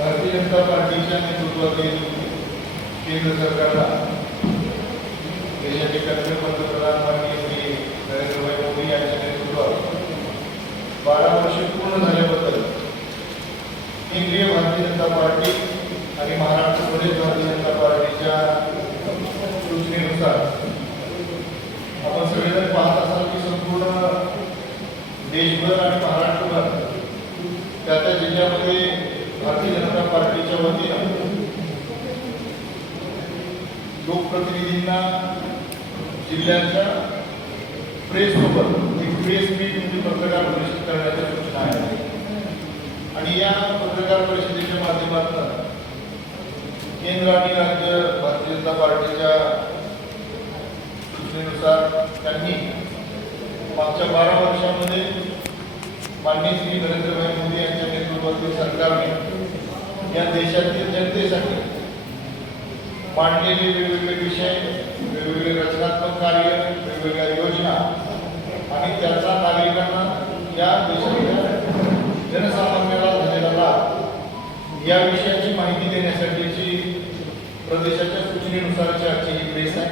भारतीय जनता पार्टीच्या नेतृत्वातील केंद्र सरकारला देशाचे कर्तव्य पंतप्रधान माननीय श्री नरेंद्रभाई मोदी यांच्या नेतृत्वात 12 वर्ष पूर्ण झाल्याबद्दल केंद्रीय भारतीय जनता पार्टी आणि महाराष्ट्र प्रदेश भारतीय जनता पार्टीच्या सूचनेनुसार आपण सगळेजण पाहत असाल की संपूर्ण देशभर आणि महाराष्ट्रभर त्या जिल्ह्यामध्ये भारतीय जनता पार्टीच्या वतीनं लोकप्रतिनिधींना जिल्ह्याच्या प्रेससोबत एक प्रेस मीट म्हणजे पत्रकार परिषद करण्याच्या सूचना आहेत आणि या पत्रकार परिषदेच्या माध्यमातून केंद्र आणि राज्य भारतीय जनता पार्टीच्या सूचनेनुसार त्यांनी मागच्या 12 वर्षांमध्ये माननीय श्री नरेंद्रभाई मोदी यांच्या नेतृत्वातील सरकारने या देशातील जनतेसाठी मांडलेले वेगवेगळे विषय, वेगवेगळे रचनात्मक कार्य, वेगवेगळ्या योजना आणि त्याचा नागरिकांना या देशाच्या जनसामान्याला झालेला लाभ या विषयाची माहिती देण्यासाठीची प्रदेशाच्या सूचनेनुसारची आजची ही प्रेस आहे.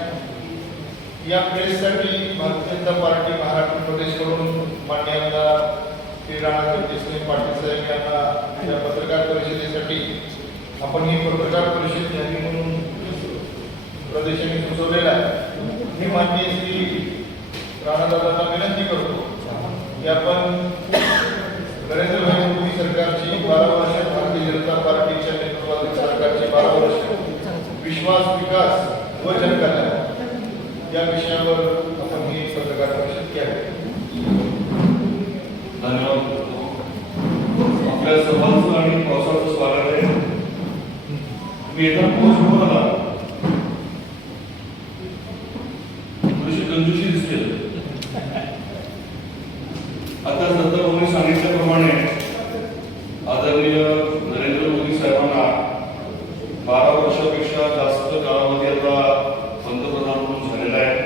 या प्रेससाठी भारतीय जनता पार्टी महाराष्ट्र प्रदेशकडून माननीय आमदार श्री राणा जगदीश पाटील साहेब यांना या पत्रकार परिषदेसाठी आपण ही पत्रकार परिषद घ्यावी म्हणून प्रदेशाने सुचवलेला आहे. मी माननीय श्री राणादादांना विनंती करतो की आपण नरेंद्रभाई मोदी सरकारची 12 वर्ष भारतीय जनता पार्टीच्या नेतृत्वातील सरकारची 12 वर्ष विश्वास, विकास व जनकल्याण या विषयावर आपण ही पत्रकार परिषद घ्यावी. धन्यवाद. आपल्या सर्वांचं आणि पावसाचं स्वागत आहे. मी येताना पाऊस बघून आला, थोडीशी कंजूशी दिसते. आता दत्तभाऊंनी सांगितल्याप्रमाणे आदरणीय नरेंद्र मोदी साहेबांना 12 वर्षापेक्षा जास्त कालावधी आता पंतप्रधान म्हणून झालेला आहे.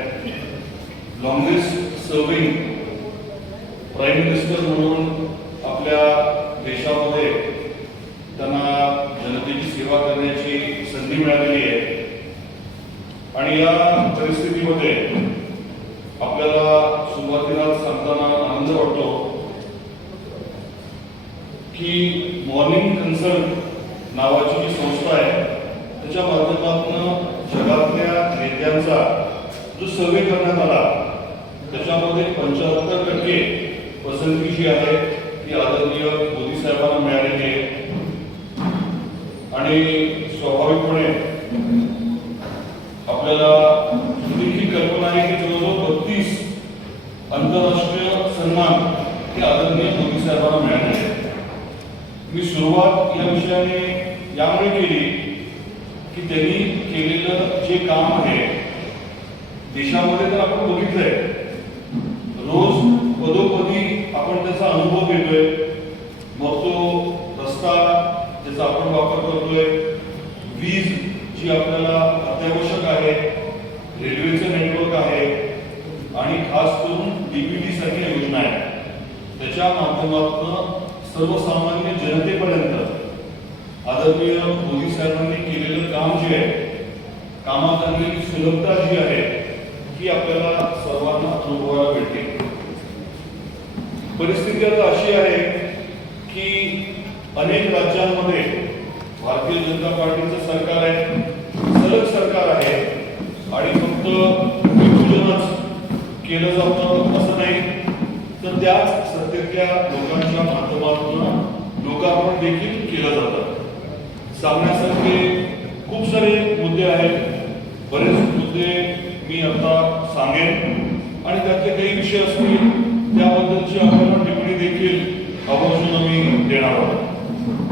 लॉंगेस्ट सर्विंग प्राईम मिनिस्टर म्हणून आपल्या देशामध्ये त्यांना जनतेची सेवा करण्याची संधी मिळालेली आहे आणि या परिस्थितीमध्ये आपल्याला सुरुवातीला सांगताना आनंद वाटतो की मॉर्निंग कन्सर्न नावाची जी संस्था आहे त्याच्या माध्यमातून जगातल्या नेत्यांचा जो सर्वे करण्यात आला त्याच्यामध्ये 75% पसंती जी आहे ती आदरणीय मोदी साहेबांना मिळालेली आहे आणि स्वाभाविकपणे आपल्याला ही कल्पना आहे की जवळजवळ 32 आंतरराष्ट्रीय सन्मान हे आदरणीय मोदी साहेबांना मिळाले आहेत. मी सुरुवात या विषयाने यामुळे केली की त्यांनी केलेलं जे काम आहे देशामध्ये तर आपण बघितलंय, रोज पदोपदी आपण त्याचा अनुभव घेतोय. मग तो रस्ता ज्याचा आपण वापर करतोय, वीज जी आपल्याला अत्यावश्यक आहे, रेल्वेचं नेटवर्क आहे आणि खास करून डीबीटी सारख्या योजना आहेत. त्याच्या माध्यमातून सर्वसामान्य जनतेपर्यंत आदरणीय मोदी साहेबांनी केलेलं काम जे आहे, कामात आणलेली सुलभता जी आहे ही आपल्याला सर्वांना अनुभवायला भेटते. परिस्थिती आता अशी आहे की अनेक राज्यांमध्ये भारतीय जनता पार्टीचं सरकार आहे, सलग सरकार आहे आणि फक्त विभाजनच केलं जातं असं नाही, तर त्याच सत्तेतल्या लोकांच्या माध्यमातून लोकार्पण देखील केलं जातं. सांगण्यासारखे खूप सारे मुद्दे आहेत, बरेच मुद्दे मी आता सांगेन आणि त्यातले काही विषय असतील त्याबद्दलची आपल्याला टिप्पणी देखील आवर्जून मी देणार आहोत.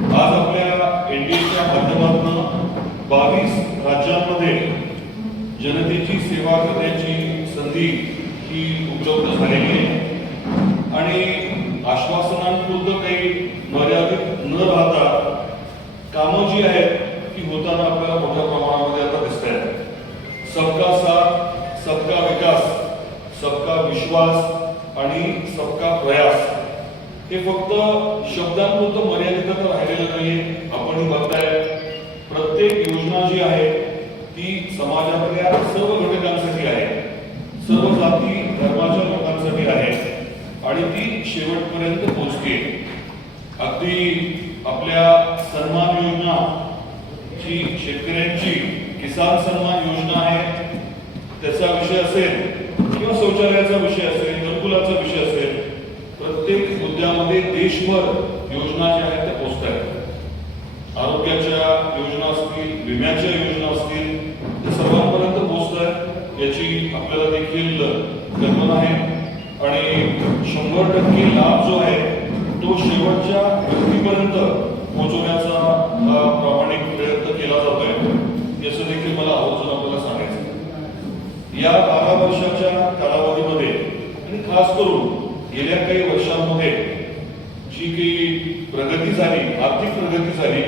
आज आपल्या एनडीएच्या माध्यमातून 22 राज्यांमध्ये जनतेची सेवा करण्याची संधी ही उपलब्ध झालेली आहे आणि आश्वासनांपुरतं काही मर्यादित न राहता कामं जी आहेत ती होताना आपल्याला मोठ्या प्रमाणामध्ये आता दिसत आहेत. सबका साथ, सबका विकास, सबका विश्वास आणि सबका प्रयास हे फक्त शब्दांपुरतं मर्यादित तर राहिलेलं नाहीये. आपणही बघताय प्रत्येक योजना जी आहे ती समाजातल्या सर्व घटकांसाठी आहे, सर्व जाती धर्माच्या लोकांसाठी आहे आणि ती शेवटपर्यंत पोहोचते. अगदी आपल्या सन्मान योजना जी शेतकऱ्यांची किसान सन्मान योजना आहे त्याचा विषय असेल किंवा शौचालयाचा विषय असेल, घरकुलाचा विषय असेल, प्रत्येक मुद्द्यामध्ये देशभर योजना ज्या आहेत त्या पोहोचत आहेत. आरोग्याच्या योजना असतील, विम्याच्या योजना असतील, ते सर्वांपर्यंत पोहोचत आहेत याची आपल्याला देखील कल्पना आहे. आणि 100% लाभ जो आहे तो शेवटच्या व्यक्तीपर्यंत पोहोचवण्याचा प्रामाणिक प्रयत्न केला जातोय याचं देखील मला आवर्जून आपल्याला सांगायचं. या 12 वर्षाच्या कालावधीमध्ये आणि खास करून गेल्या काही वर्षांमध्ये जी काही प्रगती झाली, आर्थिक प्रगती झाली,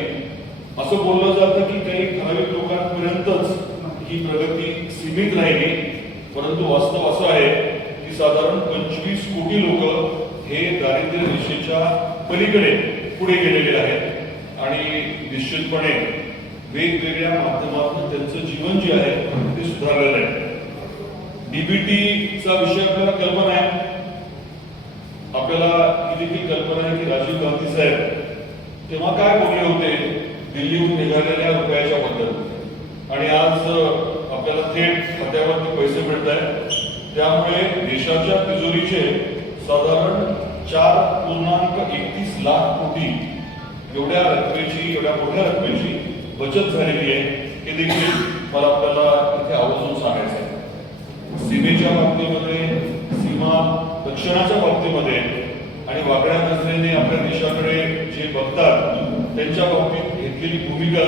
असं बोललं जातं की काही ठराविक लोकांपर्यंतच ही प्रगती सीमित राहिली, परंतु वास्तव असं आहे की साधारण 25 कोटी लोक हे दारिद्र्य रेषेच्या पलीकडे पुढे गेलेले आहेत आणि निश्चितपणे वेगवेगळ्या माध्यमातून त्यांचं जीवन जे आहे ते सुधारलेलं आहे. डीबीटीचा विषय आपल्याला कल्पना आहे. आपल्याला ही देखील कल्पना आहे की राजीव गांधी साहेब तेव्हा काय बोलले होते दिल्लीहून निघालेल्या रुपयाच्या बद्दल आणि आज आपल्याला थेट खात्यावरती पैसे मिळत आहेत. त्यामुळे देशाच्या तिजोरीचे साधारण 4.31 लाख कोटी एवढ्या रकमेची, एवढ्या मोठ्या रकमेची बचत झालेली आहे. हे देखील मला आपल्याला इथे आवर्जून सांगायचं आहे. सीमेच्या बाबतीमध्ये, सीमा रक्षणाच्या बाबतीमध्ये आणि वाकड्या नजरेने आपल्या देशाकडे जे बघतात त्यांच्या बाबतीत घेतलेली भूमिका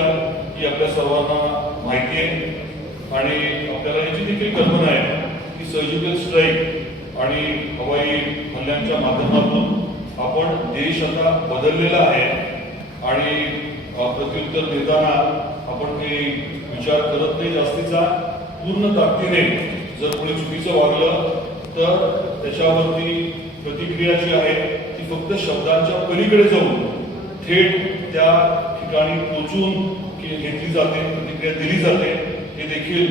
ही आपल्या सर्वांना माहिती आहे. आणि आपल्याला याची देखील कल्पना आहे की सर्जिकल स्ट्राईक आणि हवाई हल्ल्यांच्या माध्यमातून आपण देश आता बदललेला आहे आणि प्रत्युत्तर देताना आपण काही विचार करत नाही जास्तीचा. पूर्ण ताकदीने जर कोणी चुकीचं वागलं तर त्याच्यावरती प्रतिक्रिया जी आहे ती फक्त शब्दांच्या पलीकडे जाऊन थेट त्या ठिकाणी पोचून घेतली जाते, प्रतिक्रिया दिली जाते. हे देखील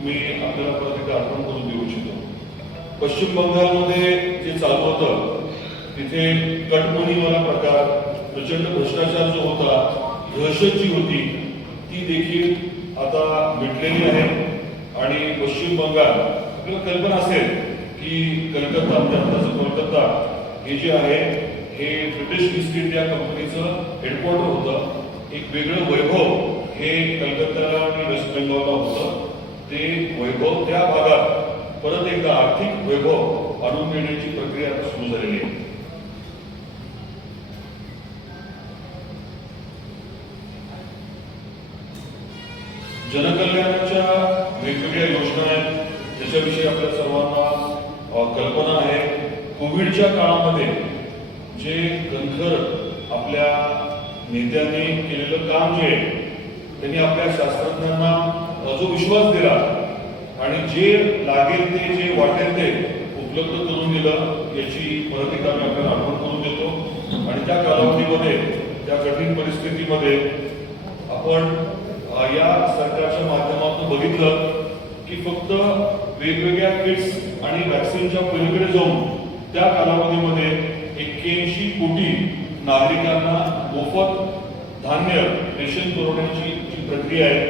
मी आपल्याला परत एकदा आठवण करून देऊ इच्छितो. पश्चिम बंगालमध्ये जे चालू होतं तिथे कटमनीवाला प्रकार, प्रचंड भ्रष्टाचार जो होता, दहशत जी होती ती देखील आता मिटलेली आहे. आणि पश्चिम बंगाल आपल्याला कल्पना असेल की कलकत्ता, म्हणजे आताचं कोलकाता हे जे आहे हे ब्रिटिश ईस्ट इंडिया कंपनीचं हेडक्वार्टर होतं. एक वेगळं वैभव हे कलकत्त्याला आणि वेस्ट बेंगॉलला होतं. ते वैभव त्या भागात परत एकदा आर्थिक वैभव आणून देण्याची प्रक्रिया आता सुरू झालेली आहे. जनकल्याणाच्या वेगवेगळ्या योजना आहेत त्याच्याविषयी आपल्या सर्वांना कल्पना आहे. कोविडच्या काळामध्ये जे गणखर आपल्या नेत्यांनी केलेलं काम जे आहे त्यांनी आपल्या शास्त्रज्ञांना जो विश्वास दिला आणि जे लागेल ते, जे वाटेल ते उपलब्ध करून दिलं याची परत एकदा मी आपल्याला आठवण करून देतो. आणि त्या कालावधीमध्ये, त्या कठीण परिस्थितीमध्ये आपण या सरकारच्या माध्यमातून बघितलं की फक्त वेगवेगळ्या किट्स आणि वॅक्सिनच्या पलीकडे जाऊन त्या कालावधीमध्ये 81 कोटी नागरिकांना मोफत धान्य रेशन पुरवण्याची जी प्रक्रिया आहे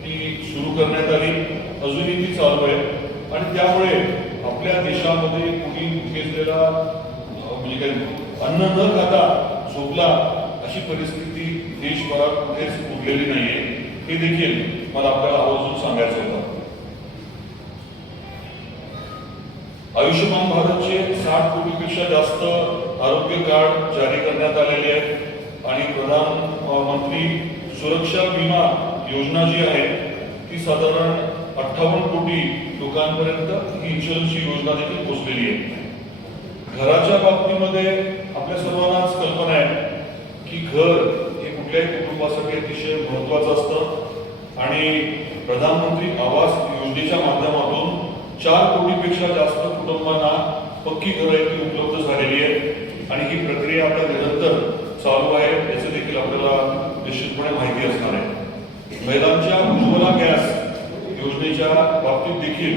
ती सुरू करण्यात आली. अजूनही ती चालू आहे. आणि त्यामुळे आपल्या देशामध्ये कुणी घेतलेला म्हणजे काही अन्न न खाता झोपला अशी परिस्थिती देशभरात कुठेच उरलेली नाहीये. हे देखील मला आपल्याला आवर्जून सांगायचं होतं. आयुष्यमान भारतचे 60 कोटीपेक्षा जास्त आरोग्य कार्ड जारी करण्यात आलेले आहेत आणि प्रधानमंत्री सुरक्षा विमा योजना जी आहे ती साधारण 58 कोटी लोकांपर्यंत ही इन्शुरन्सची योजना देखील पोहोचलेली आहे. घराच्या बाबतीमध्ये आपल्या सर्वांनाच कल्पना आहे की घर हे कुठल्याही कुटुंबासाठी अतिशय महत्वाचं असतं आणि प्रधानमंत्री आवास योजनेच्या माध्यमातून 4 कोटीपेक्षा जास्त कुटुंबांना पक्की घरं ती उपलब्ध झालेली आहे. आणि ही प्रक्रिया आता निरंतर चालू आहे याचं देखील आपल्याला निश्चितपणे माहिती असणार आहे. महिलांच्या उज्ज्वला गॅस योजनेच्या बाबतीत देखील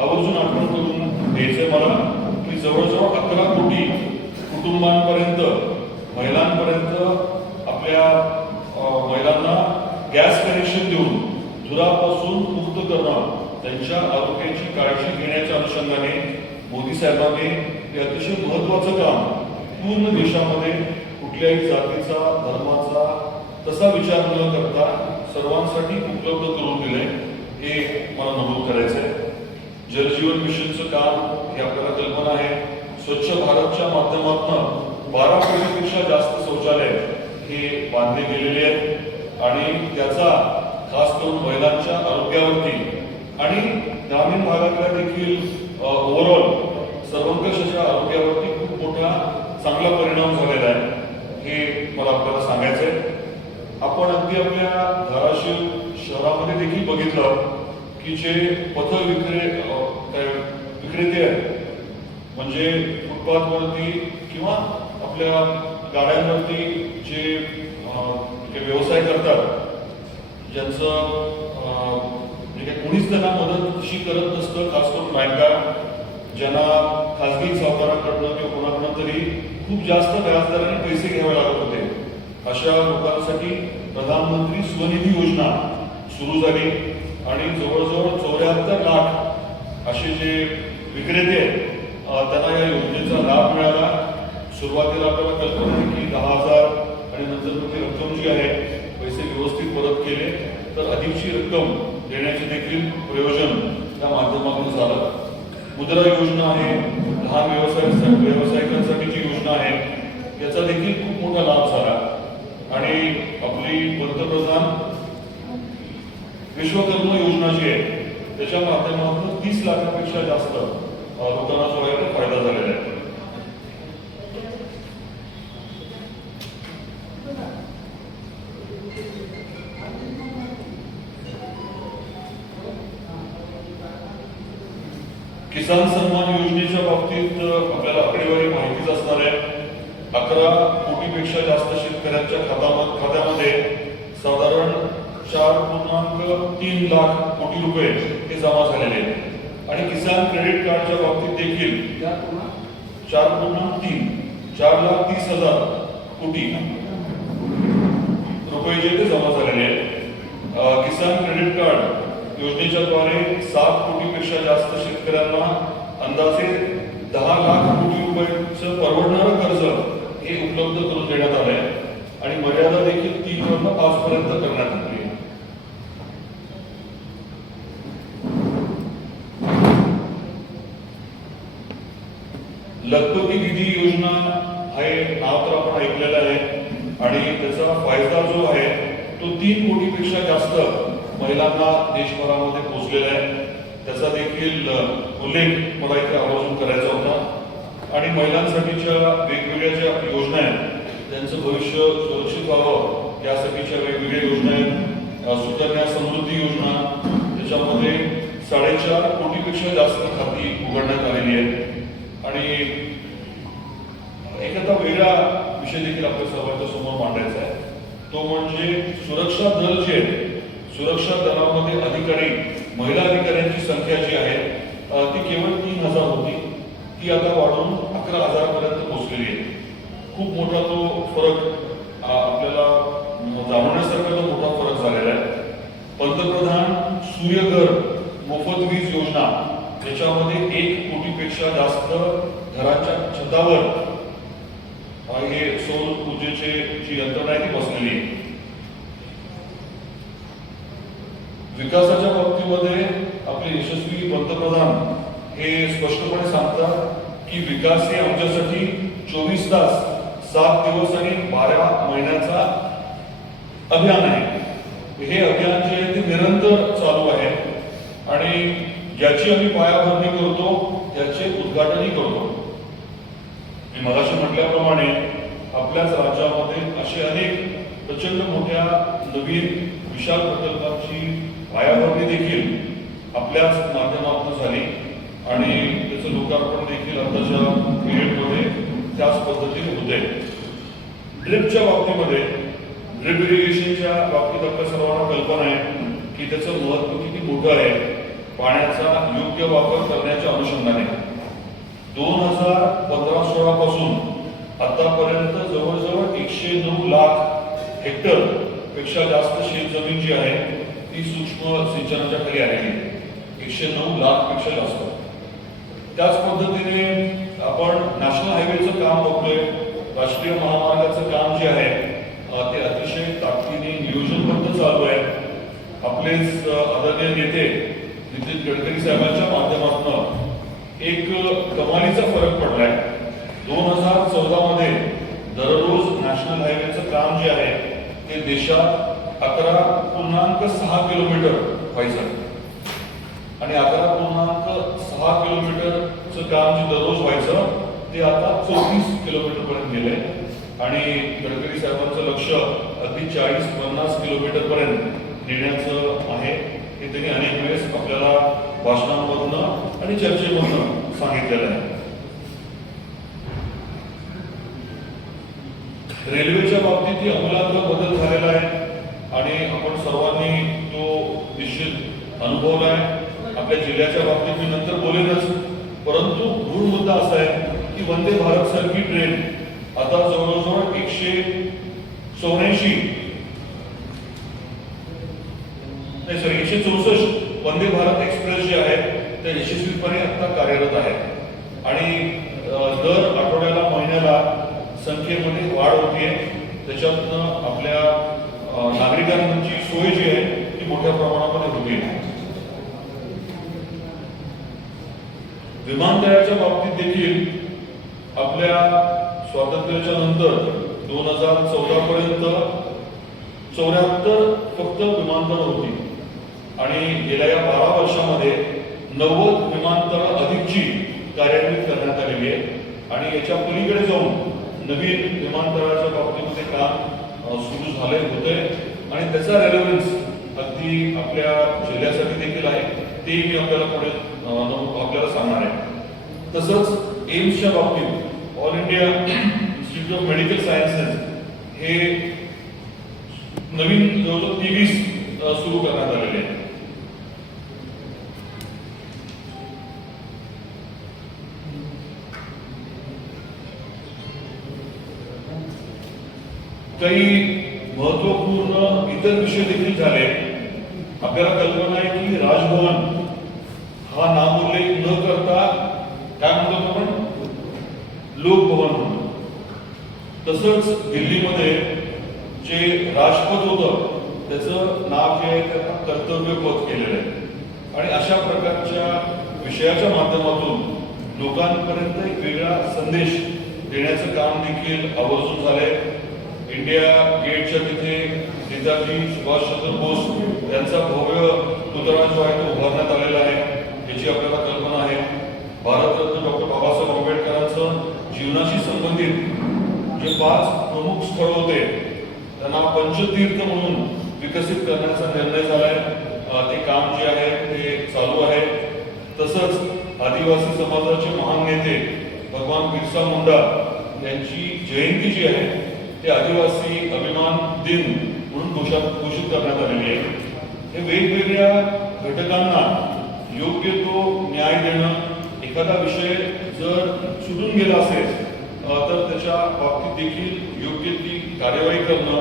आवर्जून आठवण करून द्यायचंय मला की जवळजवळ 11 कोटी कुटुंबांपर्यंत महिलांपर्यंत आपल्या महिलांना गॅस कनेक्शन देऊन धुरापासून मुक्त करणं, त्यांच्या आरोग्याची काळजी घेण्याच्या अनुषंगाने मोदी साहेबांनी हे अतिशय महत्वाचं काम पूर्ण देशामध्ये कुठल्याही जातीचा धर्माचा तसा विचार न करता सर्वांसाठी उपलब्ध करून दिले हे मला नमूद करायचं आहे. जलजीवन मिशनचं काम हे आपल्याला कल्पना आहे. स्वच्छ भारतच्या माध्यमातून 12 कोटीपेक्षा जास्त शौचालय हे बांधले गेलेले आहेत आणि त्याचा खास करून महिलांच्या आरोग्यावरती आणि ग्रामीण भागातल्या देखील ओव्हरऑल सर्वंकषाच्या आरोग्यावरती खूप मोठा चांगला परिणाम झालेला आहे हे मला आपल्याला सांगायचं आहे. आपण अगदी आपल्या धाराशिव शहरामध्ये देखील बघितलं की जे पथ विक्रेते आहेत म्हणजे फुटपाथवरती किंवा आपल्या गाड्यांवरती जे व्यवसाय करतात, ज्यांचं म्हणजे कोणीच त्यांना मदत अशी करत नसतं, खास करून बँका ज्यांना खाजगी सावकारांकडनं किंवा कोणाकडनं तरी खूप जास्त व्याजदराने पैसे घ्यावे लागत होते, अशा लोकांसाठी प्रधानमंत्री स्वनिधी योजना सुरू झाली आणि जवळजवळ 74 लाख असे जे विक्रेते आहेत त्यांना या योजनेचा लाभ मिळाला. सुरुवातीला आपल्याला कल्पना आहे की 10,000 आणि नंतर ती रक्कम जी आहे पैसे व्यवस्थित परत केले तर अधिकची रक्कम देण्याचे देखील प्रयोजन त्या माध्यमातून झालं. मुद्रा योजना आहे, लहान व्यावसायिकांसाठी जी योजना आहे याचा देखील खूप मोठा लाभ झाला आणि आपली पंतप्रधान विश्वकर्मा योजना जी आहे त्याच्या माध्यमातून 30 लाखापेक्षा जास्त लोकांना जो आहे तो फायदा झालेला आहे. किसान सन्मान योजनेच्या बाबतीत आपल्याला आकडेवारी माहितीच असणार आहे. 11 कोटीपेक्षा जास्त शेतकऱ्यांच्या खात्यामध्ये साधारण 4.3 लाख कोटी रुपये हे जमा झालेले आहेत आणि किसान क्रेडिट कार्डच्या बाबतीत देखील 4.30,00,000 कोटी रुपये जे ते जमा झालेले आहेत. किसान क्रेडिट कार्ड योजनेच्या द्वारे 7 कोटीपेक्षा जास्त शेतकऱ्यांना अंदाजे 10 लाख कोटी रुपयांचं परवडणारं कर्ज हे उपलब्ध करून देण्यात आले आणि मर्यादा देखील 3 वरून 5 पर्यंत करण्यात आली. लखपती निधी योजना हे नाव तर आपण ऐकलेलं आहे आणि त्याचा फायदा जो आहे तो 3 कोटीपेक्षा जास्त महिलांना देशभरामध्ये पोहोचलेला आहे. त्याचा देखील उल्लेख मला इथे आवर्जून करायचा होता आणि महिलांसाठीच्या वेगवेगळ्या ज्या योजना आहेत त्यांचं भविष्य सुरक्षित व्हावं यासाठीच्या वेगवेगळ्या योजना आहेत. सुकन्या समृद्धी योजना त्याच्यामध्ये 4.5 कोटीपेक्षा जास्त खाती उघडण्यात आलेली आहेत आणि एक आता वेगळा विषय देखील आपल्या सर्वांच्या समोर मांडायचा आहे तो म्हणजे सुरक्षा दल जे आहे, सुरक्षा दलामध्ये अधिकारी महिला अधिकाऱ्यांची संख्या जी आहे ती केवळ 3,000 होती, ती आता वाढून 11,000 पर्यंत पोहोचलेली आहे. खूप मोठा तो फरक आपल्याला जाणवण्यासारखा तो मोठा फरक झालेला आहे. पंतप्रधान सूर्यघर मोफत वीज योजना याच्यामध्ये 1 कोटीपेक्षा जास्त घराच्या छतावर हे सौर ऊर्जेचे जी यंत्रणा आहे ती बसलेली आहे. विकासाच्या बाबतीमध्ये आपले यशस्वी पंतप्रधान हे स्पष्टपणे सांगतात की विकास हे आमच्यासाठी 24 तास 7 दिवस आणि 12 महिन्याचा अभियान आहे. हे अभियान जे आहे ते निरंतर चालू आहे आणि ज्याची आम्ही पायाभरणी करतो त्याचे उद्घाटनही करतो. मी मगाशी म्हटल्याप्रमाणे आपल्याच राज्यामध्ये असे अनेक प्रचंड मोठ्या नवीन विशाल प्रकल्पांची पायाभरणी देखील आपल्याच माध्यमातून झाली आणि त्याचं लोकार्पण देखील आताच्या पिरियडमध्ये त्याच पद्धतीने होते. ड्रिपच्या बाबतीमध्ये ड्रिप इरिगेशनच्या बाबतीत आपल्या सर्वांना कल्पना आहे की त्याचं महत्त्व किती मोठं आहे. पाण्याचा योग्य वापर करण्याच्या अनुषंगाने 2015-16 पासून आतापर्यंत जवळजवळ 109 लाख हेक्टर पेक्षा जास्त शेतजमीन जी आहे ती सूक्ष्म सिंचनाच्या खाली आलेली. 109 लाख पेक्षा जास्त. त्याच पद्धतीने आपण नॅशनल हायवेचं काम बघतोय. राष्ट्रीय महामार्गाचं काम जे आहे ते अतिशय ताकदीने नियोजनबद्ध चालू आहे. आपलेच आदरणीय नेते नितीन गडकरी साहेबांच्या माध्यमातून एक कमालीचा फरक पडलाय. 2014 मध्ये दररोज नॅशनल हायवेचं काम जे आहे ते देशात 11.6 किलोमीटर व्हायचं आणि 11.6 किलोमीटरचं काम जे दररोज व्हायचं ते आता 24 किलोमीटर पर्यंत गेले. आणि गडकरी साहेबांचं लक्ष अगदी 40-50 किलोमीटर पर्यंत नेण्याचं आहे. हे त्यांनी अनेक वेळेस आपल्याला भाषणांमधनं आणि चर्चेमधनं सांगितलेलं आहे. रेल्वेच्या बाबतीत आमूलाग्र बदल झालेला आहे आणि आपण सर्वांनी तो निश्चित अनुभवला आहे. आपल्या जिल्ह्याच्या बाबतीत मी नंतर बोलेनच, परंतु मूळ मुद्दा असा आहे की वंदे भारत सारखी ट्रेन आता जवळजवळ 164 वंदे भारत एक्सप्रेस जे आहे ते यशस्वीपणे आता कार्यरत आहे आणि दर आठवड्याला महिन्याला संख्येमध्ये वाढ होतीये. त्याच्यातनं आपल्या नागरिकांची सोय जी आहे ती मोठ्या प्रमाणामध्ये होते. विमानतळाच्या बाबतीत देखील आपल्या स्वातंत्र्याच्या नंतर 2014 पर्यंत 74 फक्त विमानतळ होती आणि गेल्या या 12 वर्षामध्ये 90 विमानतळ अधिकची कार्यान्वित करण्यात आलेली आहे आणि याच्या पलीकडे जाऊन नवीन विमानतळाच्या बाबतीमध्ये काम सुरू झाले होते आणि त्याचा रेलेव्हन्स अगदी आपल्या जिल्ह्यासाठी देखील आहे. ते मी आपल्याला पुढे आपल्याला सांगणार आहे. तसंच एम्सच्या बाबतीत all India institute of medical sciences हे नवीन जवळजवळ 23 सुरू करण्यात आलेले आहे. काही महत्वपूर्ण इतर विषय देखील झाले. आपल्याला कल्पना आहे की राजभवन हा नामोल्लेख न करता काय म्हणतो आपण लोकभवन म्हणतो. तसंच दिल्लीमध्ये जे राजपथ होतं त्याचं नाव जे आहे ते कर्तव्य पथ केलेलं आहे आणि अशा प्रकारच्या विषयाच्या माध्यमातून लोकांपर्यंत एक वेगळा संदेश देण्याचं काम देखील आवर्जून झालंय. इंडिया गेटच्या तिथे नेताजी सुभाषचंद्र बोस यांचा भव्य पुतळा जो आहे तो उभारण्यात आलेला आहे. याची आपल्याला कल्पना आहे. भारतरत्न डॉक्टर बाबासाहेब आंबेडकरांचं जीवनाशी संबंधित जे 5 प्रमुख स्थळ होते त्यांना पंचतीर्थ म्हणून विकसित करण्याचा निर्णय झालाय. ते काम जे आहे ते चालू आहे. तसंच आदिवासी समाजाचे महान नेते भगवान बिरसा मुंडा यांची जयंती जी आहे ते आदिवासी अभिमान दिन म्हणून घोषित करण्यात आलेली आहे. हे वेगवेगळ्या घटकांना योग्य तो न्याय देणं, एखादा विषय जर सुटून गेला असेल तर त्याच्या बाबतीत देखील योग्य ती कार्यवाही करणं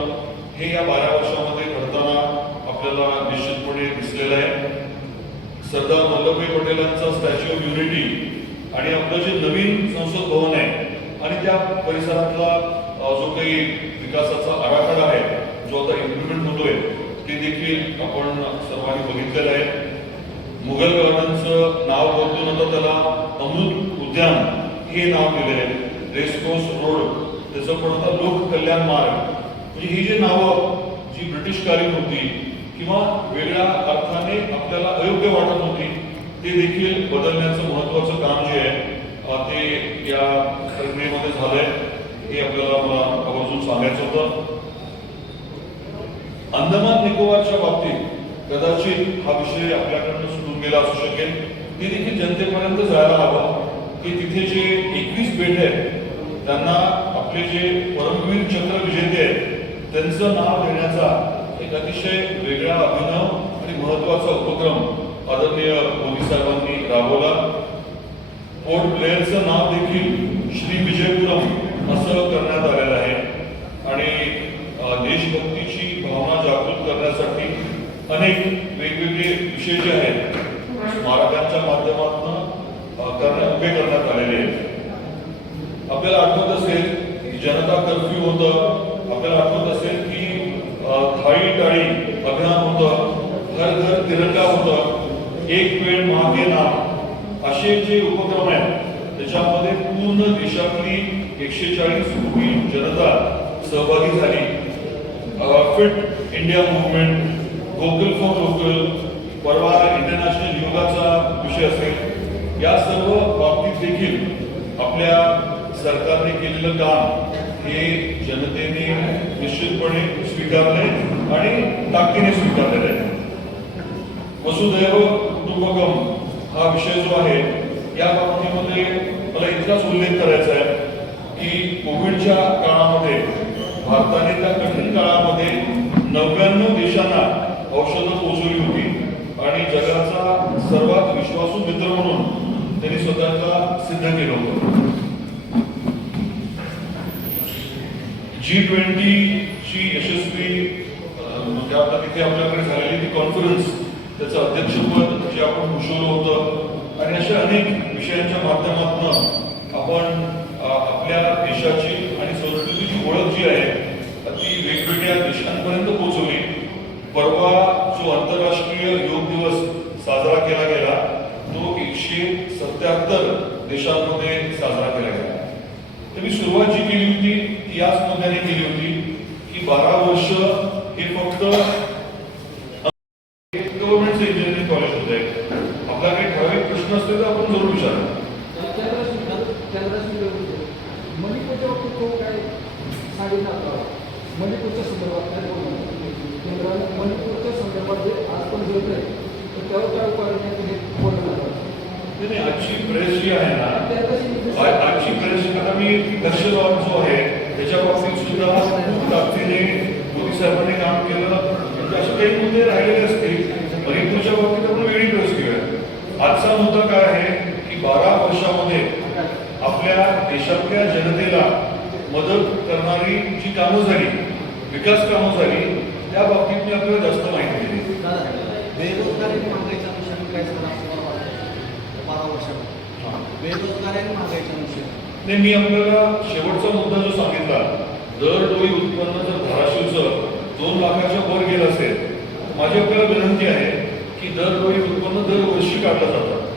हे या 12 वर्षामध्ये घडताना आपल्याला निश्चितपणे दिसलेलं आहे. Sardar Vallabhbhai पटेलांचा statue of unity आणि आपलं जे नवीन संसद भवन आहे आणि त्या परिसरातला जो काही विकासाचा आराखडा आहे जो आता इम्प्लिमेंट होतोय ते देखील आपण सर्वांनी बघितलेलं आहे. मुघल गार्डनचं नाव बदलून आता त्याला अमृत उद्यान हे नाव दिले आहे. रेसकोर्स रोड त्याचं पण आता लोक कल्याण मार्ग. म्हणजे ही जी नावं जी ब्रिटिशकालीन होती किंवा वेगळ्या अर्थाने आपल्याला अयोग्य वाटत होती ते देखील बदलण्याचं महत्वाचं काम जे आहे ते या प्रक्रियेमध्ये झालंय. हे आपल्याला मला आवर्जून सांगायचं होतं. अंदमान निकोबारच्या बाबतीत कदाचित हा विषय आपल्याकडनं सुटून गेला असू शकेल. ते देखील जनतेपर्यंत जायला हवं की तिथे जे 21 बेट आहेत त्यांना आपले जे परमवीर चक्र विजेते आहेत त्यांचं नाव देण्याचा एक अतिशय वेगळा अभिनव आणि महत्वाचा उपक्रम आदरणीय मोदी साहेबांनी राबवला. पोर्ट ब्लेअरचं नाव देखील श्री विजयपुरम असं करण्यात आलेलं आहे आणि देशभक्तीची भावना जागृत करण्यासाठी अनेक वेगवेगळे विषय जे आहेत स्मारकांच्या माध्यमातून उभे करण्यात आलेले आहेत. आपल्याला आठवत असेल की जनता कर्फ्यू होतं, आपल्याला आठवत असेल की थाळी टाळी अभियान होतं, घर घर तिरंगा होतं, एक वेळ मागे नाम, असे जे उपक्रम आहेत त्याच्यामध्ये पूर्ण देशातली 140 कोटी जनता सहभागी झाली. Fit India movement, vocal for local, परवा इंटरनॅशनल योगाचा विषय असेल, या सर्व बाबतीत देखील आपल्या सरकारने केलेलं काम हे जनतेने निश्चितपणे स्वीकारले आणि ताकदीने स्वीकारलेलं आहे. वसुदैव कुटुंबकम हा विषय जो आहे या बाबतीमध्ये मला इतकाच उल्लेख करायचा आहे की कोविडच्या काळामध्ये भारताने त्या कठीण काळामध्ये 99 देशांना औषधं पोहोचवली होती आणि जगाचा सर्वात विश्वासू मित्र म्हणून त्यांनी स्वतःला सिद्ध केलं होतं. G20 ची यशस्वी तिथे आपल्याकडे झालेली ती कॉन्फरन्स, त्याचं अध्यक्षपद जे आपण भूषवलं होतं आणि अशा अनेक विषयांच्या माध्यमातून आपण आपल्या देशाची आणि संस्कृतीची ओळख जी आहे ती वेगवेगळ्या देशांपर्यंत पोहोचवली. परवा जो आंतरराष्ट्रीय योग दिवस साजरा केला गेला तो 177 देशांमध्ये साजरा केला गेला. तर मी सुरुवात जी केली होती ती याच मुद्द्याने केली होती की 12 वर्ष हे फक्त गव्हर्नमेंटचं इंजिनिअरिंग कॉलेज होत आहे. आपला काही ठराविक प्रश्न असले तर आपण जरूर विचारा. मणिपूरच्या बाबतीत तो काय सांगितलं, मणिपूरच्या संदर्भात केंद्राने मणिपूरच्या संदर्भात जे आज पण घेत आहे तर त्यावर काय उपाय बोलणार. आजची प्रेस जी आहे ना, आजची प्रेस आता मी दर्शनवाद जो आहे त्याच्या बाबतीत सुद्धा खूप ताकदीने मोदी साहेबांनी काम केलं. म्हणजे असे काही मुद्दे राहिलेले असतील. मणिपूरच्या बाबतीत आपण वेगळी प्रेस घेऊया. आजचा मुद्दा काय आहे की 12 वर्षामध्ये आपल्या देशातल्या जनतेला मदत करणारी जी कामं झाली, विकास कामं झाली, त्या बाबतीत मी आपल्याला जास्त माहिती दिली. बेरोजगारी महागाईचा विषय काय झाला 12 वर्षामध्ये बेरोजगारी आणि महागाईचा विषय नाही, मी आपल्याला शेवटचा मुद्दा जो सांगितला, दर डोळी उत्पन्न जर धाराशिवचं 2 लाखाच्या वर गेलं असेल, माझी आपल्याला विनंती आहे की दर डोळी उत्पन्न दरवर्षी काढलं जातं.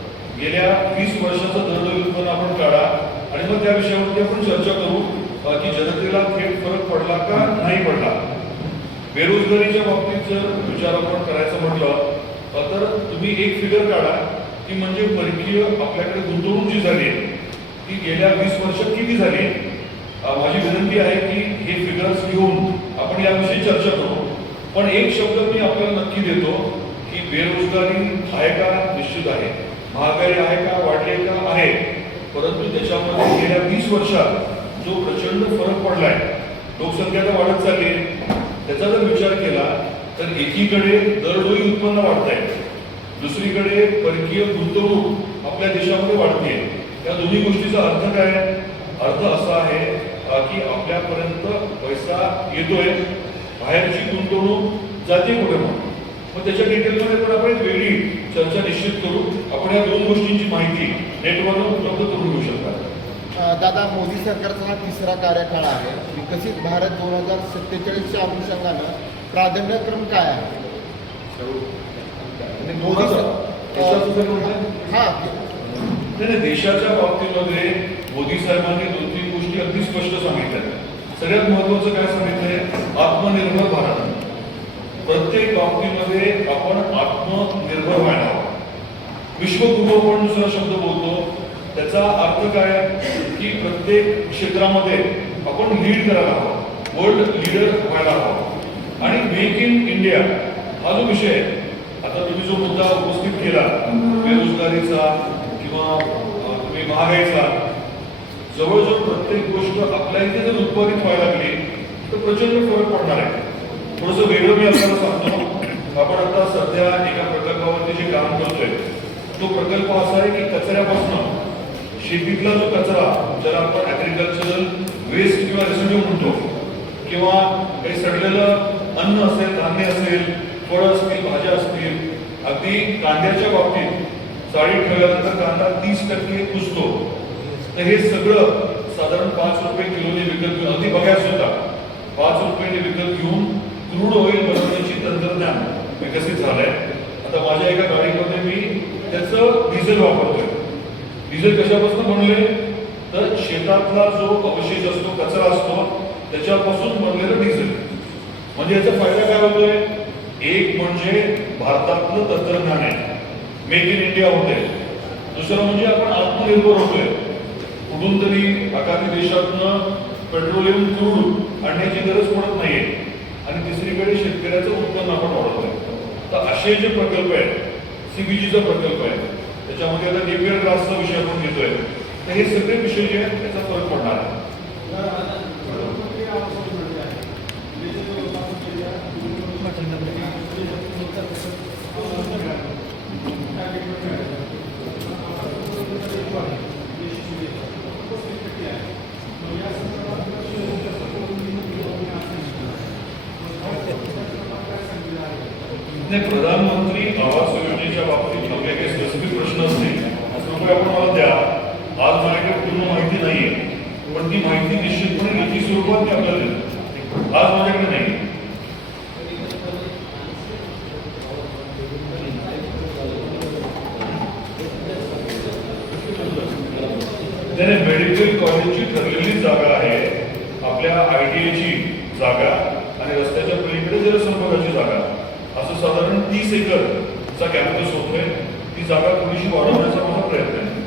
गेल्या 20 वर्षाचं दर डोळी उत्पन्न आपण काढा आणि मग त्या विषयावरती आपण चर्चा करू की जनतेला थेट फरक पडला का नाही पडला. बेरोजगारीच्या बाबतीत जर विचार आपण करायचं म्हटलं तर तुम्ही एक फिगर काढा की म्हणजे परकीय आपल्याकडे गुंतवणूक जी झाली ती गेल्या 20 वर्षात किती झाली. माझी विनंती आहे की हे फिगर्स घेऊन आपण याविषयी चर्चा करू. पण एक शब्द मी आपल्याला नक्की देतो की बेरोजगारी आहे का, निश्चित आहे. महागाई आहे का, वाढली आहे का, आहे. परंतु त्याच्यामध्ये गेल्या 20 वर्षात जो प्रचंड फरक पडलाय, लोकसंख्या तर वाढत चालली आहे, त्याचा जर विचार केला तर एकीकडे दरडोई उत्पन्न वाढत आहे, दुसरीकडे परकीय गुंतवणूक आपल्या देशामध्ये वाढते. या दोन्ही गोष्टीचा अर्थ काय? अर्थ असा आहे की आपल्यापर्यंत पैसा येतोय, बाहेरची गुंतवणूक जाते कुठे. मग त्याच्या डिटेलमध्ये पण आपण एक वेगळी चर्चा निश्चित करू. आपण या 2 गोष्टींची माहिती नेटवरून उपलब्ध करून घेऊ शकता. दादा, मोदी सरकारचा हा 3रा कार्यकाळ आहे. विकसित भारत 2047च्या अनुषंगानं प्राधान्यक्रम काय आहे? मोदी नाही, देशाच्या बाबतीमध्ये मोदी साहेबांनी 2-3 गोष्टी अगदी स्पष्ट सांगितल्या. सगळ्यात महत्वाचं काय सांगितलंय? आत्मनिर्भर भारत. प्रत्येक बाबतीमध्ये आपण आत्मनिर्भर व्हायला हवं. विश्वगुरु आपण दुसरा शब्द बोलतो, त्याचा अर्थ काय की प्रत्येक क्षेत्रामध्ये आपण लीड करायला हवं, वर्ल्ड लीडर व्हायला हवं. आणि मेक इन इंडिया हा जो विषय आहे, आता तुम्ही जो मुद्दा उपस्थित केला बेरोजगारीचा किंवा तुम्ही महागाईचा, जवळजवळ प्रत्येक गोष्ट आपल्या इथे जर उत्पादित व्हायला लागली तर प्रचंड फरक पडणार आहे. थोडंसं वेगळं मी आपल्याला सांगतो. आपण आता सध्या एका प्रकल्पावरती जे काम करतोय तो प्रकल्प असा आहे की कचऱ्यापासून शेतीतला जो कचरा ज्याला आपण ऍग्रिकल्चरल वेस्ट किंवा रेसिड्यू म्हणतो किंवा काही सडलेलं अन्न असेल, धान्य असेल, फळं असतील, भाज्या असतील, अगदी कांद्याच्या बाबतीत चाळीत ठेवल्यानंतर कांदा 30% कुजतो. तर हे सगळं साधारण 5 रुपये किलोने विकत घेऊन, अगदी बघायचं होता, 5 रुपयाने विकत घेऊन क्रूड ऑइल बनवण्याची तंत्रज्ञान विकसित झालंय. आता माझ्या एका गाडीमध्ये मी त्याचं डिझेल वापरतोय. डिझेल कशापासून बनवले तर शेतातला जो अवशेष असतो, कचरा असतो, त्याच्यापासून बनलेलं डिझेल. म्हणजे याचा फायदा काय होतोय? एक म्हणजे भारतातलं तंत्रज्ञान आहे, मेक इन इंडिया होते. दुसरं म्हणजे आपण आत्मनिर्भर होतोय. कुठून तरी आगामी देशातनं पेट्रोलियम क्रूड आणण्याची गरज पडत नाहीये. आणि तिसरीकडे शेतकऱ्याचं उत्पन्न आपण वाढवतोय. तर असे जे प्रकल्प आहेत, सीबीजीचा प्रकल्प आहे, त्याच्यामध्ये आता नेपियर ग्रासचा विषय आपण घेतोय, तर हे सगळे विषय जे आहेत त्याचा फरक पडणार आहे. नाही, प्रधानमंत्री आवास योजनेच्या बाबतीत आपले काही स्पेसिफिक प्रश्न असतील कृपया आपण मला द्या. आज माझ्याकडे पूर्ण माहिती नाहीये, पण ती माहिती निश्चितपणे लेखी स्वरूपात मी आपल्याला देतो. आज माझ्याकडे नाही. त्याने मेडिकल कॉलेजची ठरलेली जागा आहे, आपल्या ITI जागा आणि रस्त्याच्या पलीकडे जलसंपदाची जागा, असं साधारण 30 एकरचा कॅम्पस होतोय. ती जागा थोडीशी वाढवण्याचा माझा प्रयत्न आहे.